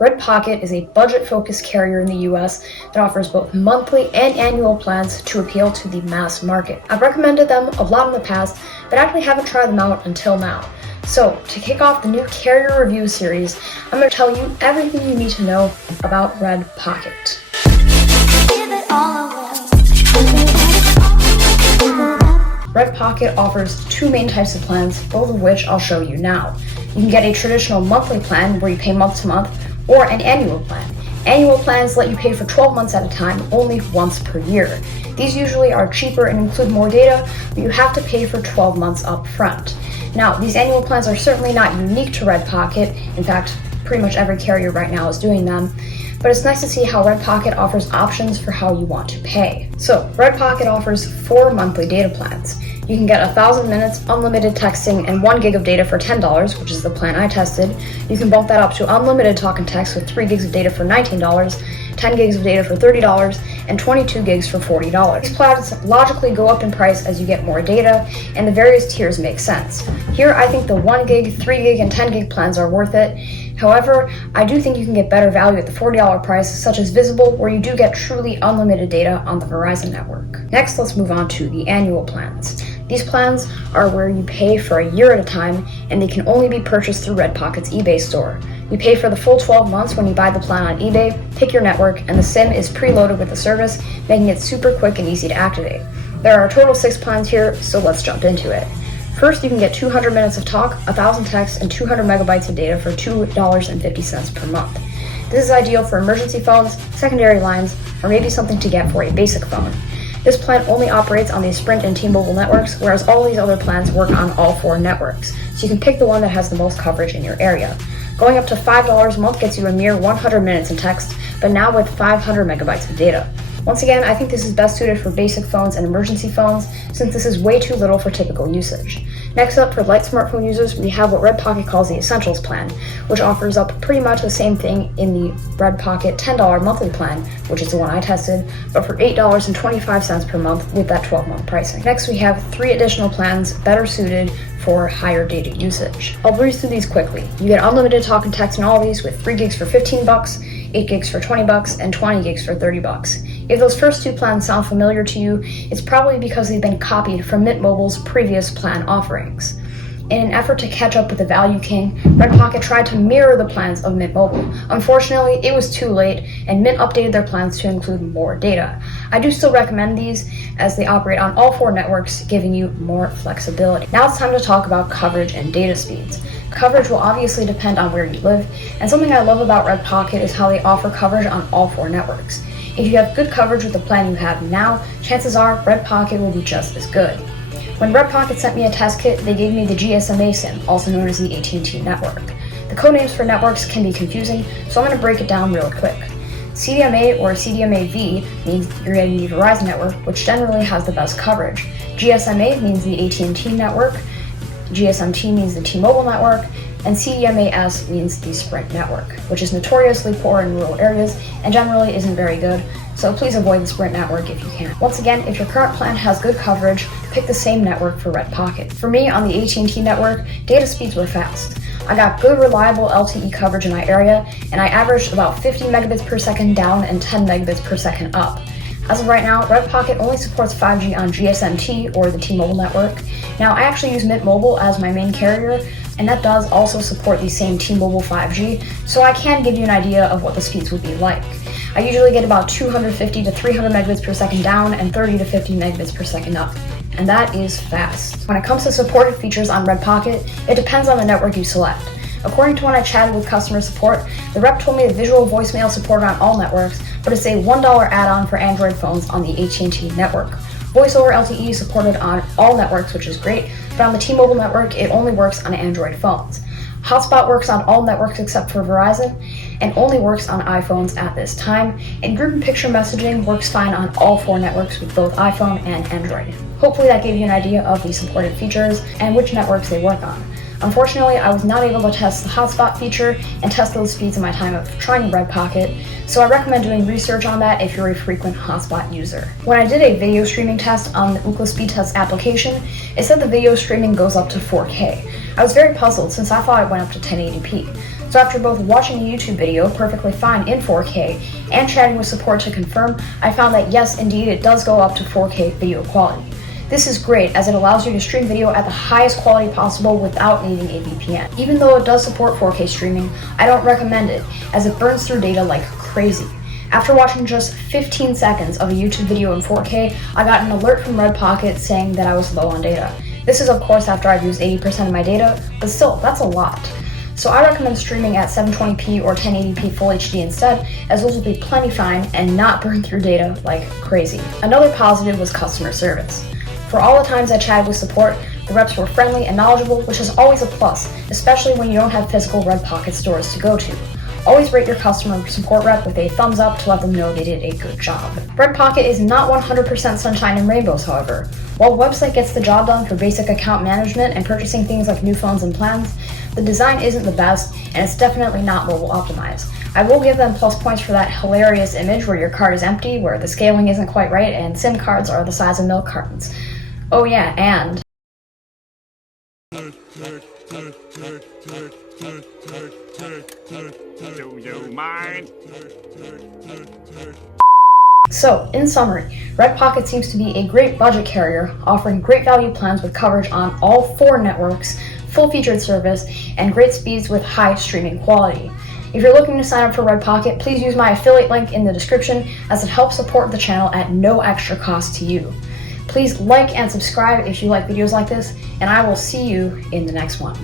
Red Pocket is a budget-focused carrier in the US that offers both monthly and annual plans to appeal to the mass market. I've recommended them a lot in the past, but actually haven't tried them out until now. So, to kick off the new carrier review series, I'm going to tell you everything you need to know about Red Pocket. Red Pocket offers two main types of plans, both of which I'll show you now. You can get a traditional monthly plan where you pay month to month, or an annual plan. Annual plans let you pay for 12 months at a time, only once per year. These usually are cheaper and include more data, but you have to pay for 12 months up front. Now, these annual plans are certainly not unique to Red Pocket. In fact, pretty much every carrier right now is doing them. But it's nice to see how Red Pocket offers options for how you want to pay. So, Red Pocket offers 4 monthly data plans. You can get 1,000 minutes, unlimited texting, and 1 gig of data for $10, which is the plan I tested. You can bump that up to unlimited talk and text with 3 gigs of data for $19, 10 gigs of data for $30, and 22 gigs for $40. These plans logically go up in price as you get more data, and the various tiers make sense. Here, I think the 1 gig, 3 gig, and 10 gig plans are worth it. However, I do think you can get better value at the $40 price, such as Visible, where you do get truly unlimited data on the Verizon network. Next, let's move on to the annual plans. These plans are where you pay for a year at a time, and they can only be purchased through Red Pocket's eBay store. You pay for the full 12 months when you buy the plan on eBay, pick your network, and the SIM is preloaded with the service, making it super quick and easy to activate. There are a total 6 plans here, so let's jump into it. First, you can get 200 minutes of talk, 1,000 texts, and 200 megabytes of data for $2.50 per month. This is ideal for emergency phones, secondary lines, or maybe something to get for a basic phone. This plan only operates on the Sprint and T-Mobile networks, whereas all these other plans work on all 4 networks, so you can pick the one that has the most coverage in your area. Going up to $5 a month gets you a mere 100 minutes in text, but now with 500 megabytes of data. Once again, I think this is best suited for basic phones and emergency phones, since this is way too little for typical usage. Next up, for light smartphone users, we have what Red Pocket calls the Essentials plan, which offers up pretty much the same thing in the Red Pocket $10 monthly plan, which is the one I tested, but for $8.25 per month with that 12-month pricing. Next, we have 3 additional plans better suited for higher data usage. I'll breeze through these quickly. You get unlimited talk and text in all these with 3 gigs for $15, 8 gigs for $20, and 20 gigs for $30. If those first 2 plans sound familiar to you, it's probably because they've been copied from Mint Mobile's previous plan offerings. In an effort to catch up with the value king, Red Pocket tried to mirror the plans of Mint Mobile. Unfortunately, it was too late, and Mint updated their plans to include more data. I do still recommend these, as they operate on all 4 networks, giving you more flexibility. Now it's time to talk about coverage and data speeds. Coverage will obviously depend on where you live, and something I love about Red Pocket is how they offer coverage on all 4 networks. If you have good coverage with the plan you have now, chances are Red Pocket will be just as good. When Red Pocket sent me a test kit, they gave me the GSMA SIM, also known as the at&t network. The codenames for networks can be confusing, so I'm going to break it down real quick. CDMA or CDMA-V means you're getting the Verizon network, which generally has the best coverage. GSMA means the at&t network, GSMT means the T-Mobile network, and CDMA-S means the Sprint network, which is notoriously poor in rural areas and generally isn't very good, so please avoid the Sprint network if you can. Once again, if your current plan has good coverage, pick the same network for Red Pocket. For me, on the at&t network, data speeds were fast. I got good reliable LTE coverage in my area, and I averaged about 50 megabits per second down and 10 megabits per second up. As of right now, Red Pocket only supports 5G on GSMT or the T-Mobile network. Now, I actually use Mint Mobile as my main carrier, and that does also support the same T-Mobile 5G, so I can give you an idea of what the speeds would be like. I usually get about 250 to 300 megabits per second down and 30 to 50 megabits per second up, and that is fast. When it comes to supported features on Red Pocket, it depends on the network you select. According to when I chatted with customer support, the rep told me the visual voicemail supported on all networks, but it's a $1 add-on for Android phones on the at&t network. Voice over LTE is supported on all networks, which is great, but on the T-Mobile network, it only works on Android phones. Hotspot works on all networks except for Verizon, and only works on iPhones at this time, and group and picture messaging works fine on all 4 networks with both iPhone and Android. Hopefully that gave you an idea of the supported features and which networks they work on. Unfortunately, I was not able to test the hotspot feature and test those speeds in my time of trying Red Pocket, so I recommend doing research on that if you're a frequent hotspot user. When I did a video streaming test on the Ookla Speed Test application, it said the video streaming goes up to 4K. I was very puzzled since I thought it went up to 1080p. So after both watching a YouTube video perfectly fine in 4K and chatting with support to confirm, I found that yes, indeed, it does go up to 4K video quality. This is great as it allows you to stream video at the highest quality possible without needing a VPN. Even though it does support 4K streaming, I don't recommend it as it burns through data like crazy. After watching just 15 seconds of a YouTube video in 4K, I got an alert from Red Pocket saying that I was low on data. This is of course after I've used 80% of my data, but still, that's a lot. So I recommend streaming at 720p or 1080p Full HD instead, as those will be plenty fine and not burn through data like crazy. Another positive was customer service. For all the times I chatted with support, the reps were friendly and knowledgeable, which is always a plus, especially when you don't have physical Red Pocket stores to go to. Always rate your customer support rep with a thumbs up to let them know they did a good job. Red Pocket is not 100% sunshine and rainbows, however. While the website gets the job done for basic account management and purchasing things like new phones and plans, the design isn't the best, and it's definitely not mobile optimized. I will give them plus points for that hilarious image where your card is empty, where the scaling isn't quite right, and SIM cards are the size of milk cartons. Oh yeah, and... Do you mind? So, in summary, Red Pocket seems to be a great budget carrier, offering great value plans with coverage on all 4 networks, full featured service, and great speeds with high streaming quality. If you're looking to sign up for Red Pocket, please use my affiliate link in the description as it helps support the channel at no extra cost to you. Please like and subscribe if you like videos like this, and I will see you in the next one.